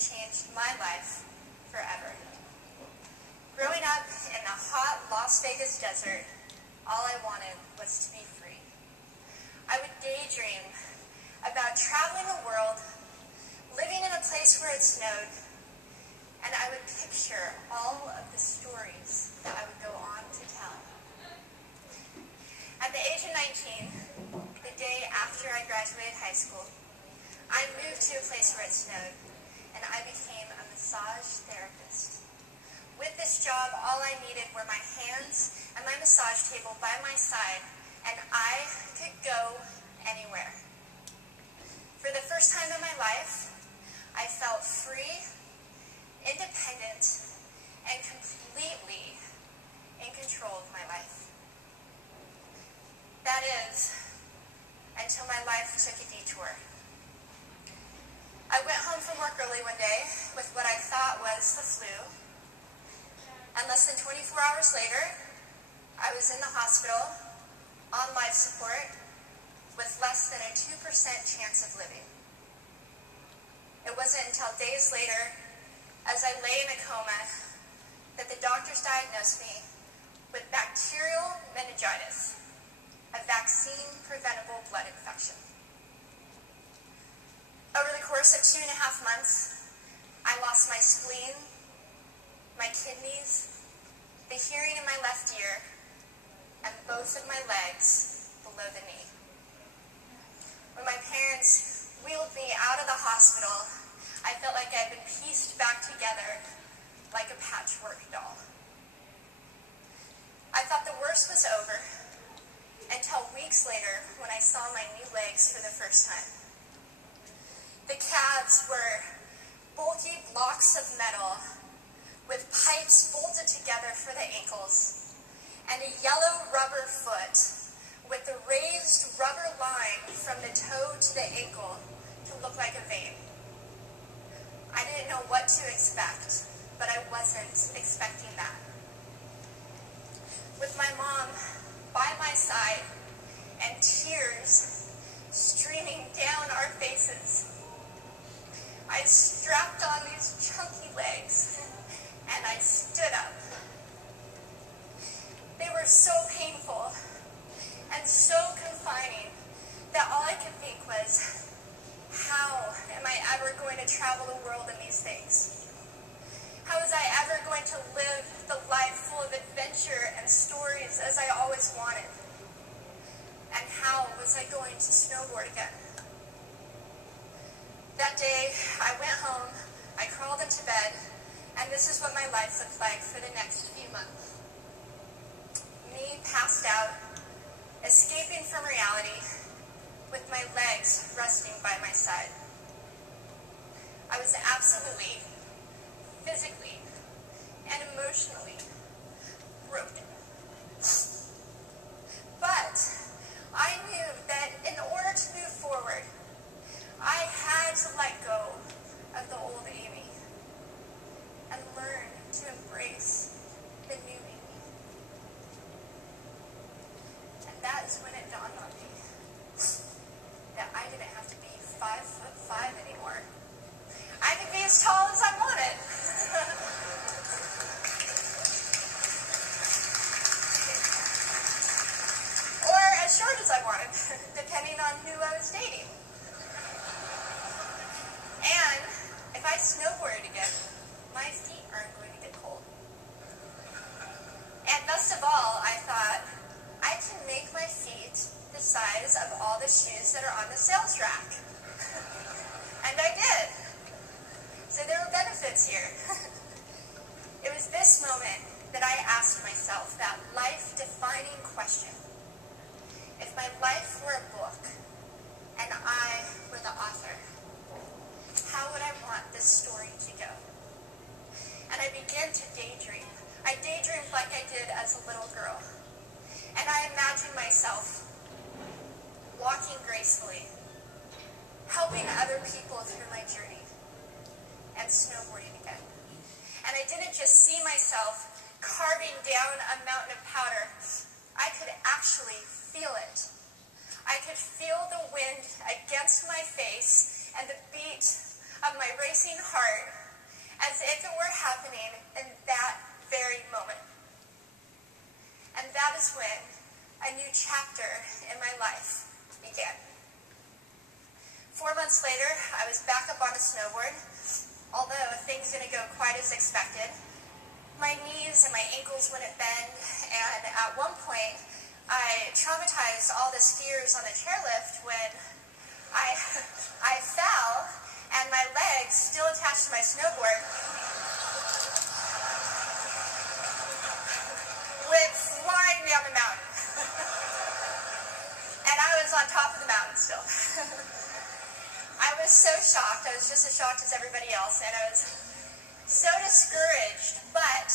changed my life forever. Growing up in the hot Las Vegas desert, all I wanted was to be free. I would daydream about traveling the world, living in a place where it snowed, and I would picture all of the stories that I would go on to tell. At the age of 19, the day after I graduated high school, I moved to a place where it snowed, and I became a massage therapist. With this job, all I needed were my hands and my massage table by my side, and I could go anywhere. For the first time in my life, I felt free, independent, and completely in control of my life. That is, until my life took a detour. I went home from work early one day with what I thought was the flu, and less than 24 hours later, I was in the hospital on life support with less than a 2% chance of living. It wasn't until days later, as I lay in a coma, that the doctors diagnosed me with bacterial meningitis, a vaccine-preventable blood infection. Over the course of 2.5 months, I lost my spleen, my kidneys, the hearing in my left ear, and both of my legs below the knee. When my parents wheeled me out of the hospital, I felt like I had been pieced back together like a patchwork doll. I thought the worst was over until weeks later when I saw my new legs for the first time. The calves were bulky blocks of metal with pipes bolted together for the ankles, and a yellow rubber foot with the raised rubber line from the toe to the ankle to look like a vein. I didn't know what to expect, but I wasn't expecting that. With my mom by my side and tears streaming down our faces, I strapped on these chunky legs and I stood up. They were so painful and so confining that all I could think was, how am I ever going to travel the world in these things? How was I ever going to live the life full of adventure and stories as I always wanted? And how was I going to snowboard again? That day, I went home, I crawled into bed, and this is what my life looked like for the next few months. Me passed out, escaping from reality, with my legs resting by my side. I was absolutely, physically, and emotionally broken. But I knew that in order to move forward, I had to let go of the old Amy and learn to embrace the new Amy. And that is when it dawned on me that I didn't have to be 5'5" anymore. I could be as tall as I wanted. Or as short as I wanted, depending on who I was dating. And if I snowboarded again, my feet aren't going to get cold. And best of all, I thought, I can make my feet the size of all the shoes that are on the sales rack. And I did. So there were benefits here. It was this moment that I asked myself that life-defining question. If my life were a book, and I were the author, how would I want this story to go? And I began to daydream. I daydreamed like I did as a little girl. And I imagined myself walking gracefully, helping other people through my journey, and snowboarding again. And I didn't just see myself carving down a mountain of powder. I could actually feel it. I could feel the wind against my face and the beat of my racing heart as if it were happening in that very moment. And that is when a new chapter in my life began. 4 months later, I was back up on a snowboard, although things didn't go quite as expected. My knees and my ankles wouldn't bend, and at one point, I traumatized all the skiers on the chairlift when I fell, and my legs, still attached to my snowboard, went flying down the mountain. And I was on top of the mountain still. I was so shocked. I was just as shocked as everybody else, and I was so discouraged, but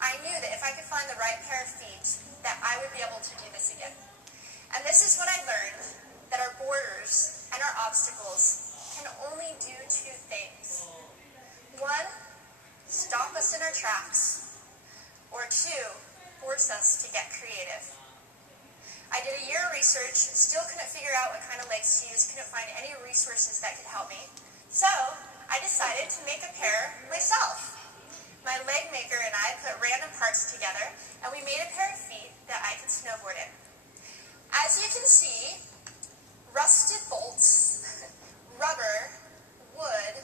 I knew that if I could find the right pair of feet, that I would be able to do this again. And this is when I learned that our borders and our obstacles can only do two things. One, stop us in our tracks, or two, force us to get creative. I did a year of research, still couldn't figure out what kind of legs to use, couldn't find any resources that could help me. So I decided to make a pair myself. My leg maker and I put random parts together, and we made a pair of feet that I could snowboard in. As you can see, rusted bolts, rubber, wood,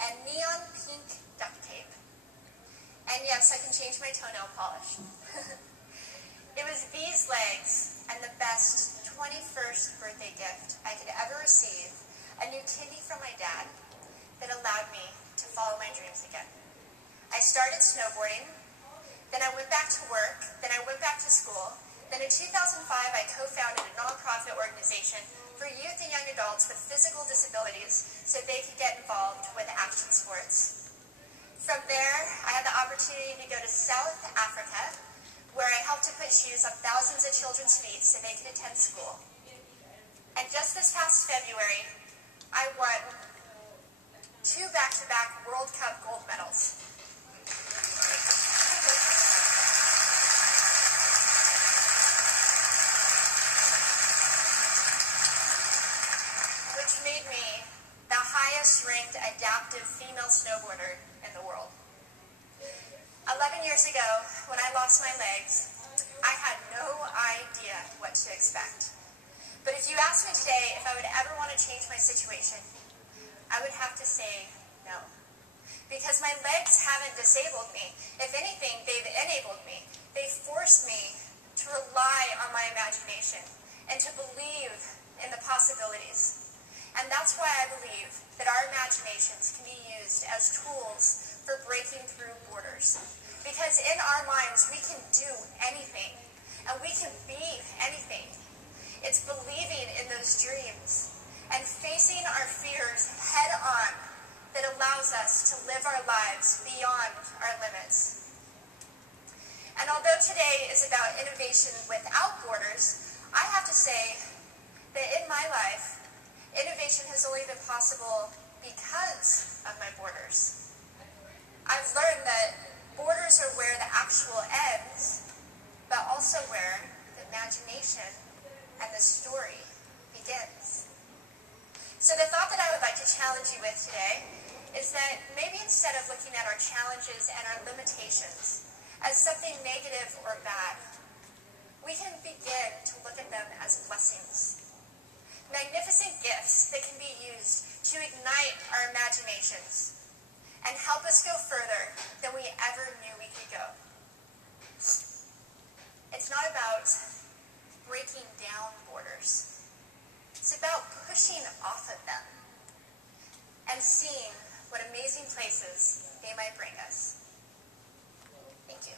and neon pink duct tape. And yes, I can change my toenail polish. It was these legs and the best 21st birthday gift I could ever receive, a new kidney from my dad, that allowed me to follow my dreams again. I started snowboarding, then I went back to work, then I went back to school, then in 2005 I co-founded a nonprofit organization for youth and young adults with physical disabilities so they could get involved with action sports. From there, I had the opportunity to go to South Africa, where I helped to put shoes on thousands of children's feet so they could attend school. And just this past February, I won 2 back-to-back World Cup gold medals. Which made me the highest-ranked adaptive female snowboarder in the world. 11 years ago, when I lost my legs, I had no idea what to expect. But if you ask me today if I would ever want to change my situation, I would have to say no. Because my legs haven't disabled me. If anything, they've enabled me. They forced me to rely on my imagination and to believe in the possibilities. And that's why I believe that our imaginations can be used as tools for breaking through borders. Because in our minds, we can do anything, and we can be anything. It's believing in those dreams and facing our fears head on that allows us to live our lives beyond our limits. And although today is about innovation without borders, I have to say that in my life, innovation has only been possible because of my borders. I've learned that borders are where the actual ends, but also where the imagination and the story begins. So the thought that I would like to challenge you with today is that maybe instead of looking at our challenges and our limitations as something negative or bad, we can begin to look at them as blessings. Magnificent gifts that can be used to ignite our imaginations and help us go further than we ever knew we could go. It's not about breaking down borders. It's about pushing off of them and seeing what amazing places they might bring us. Thank you.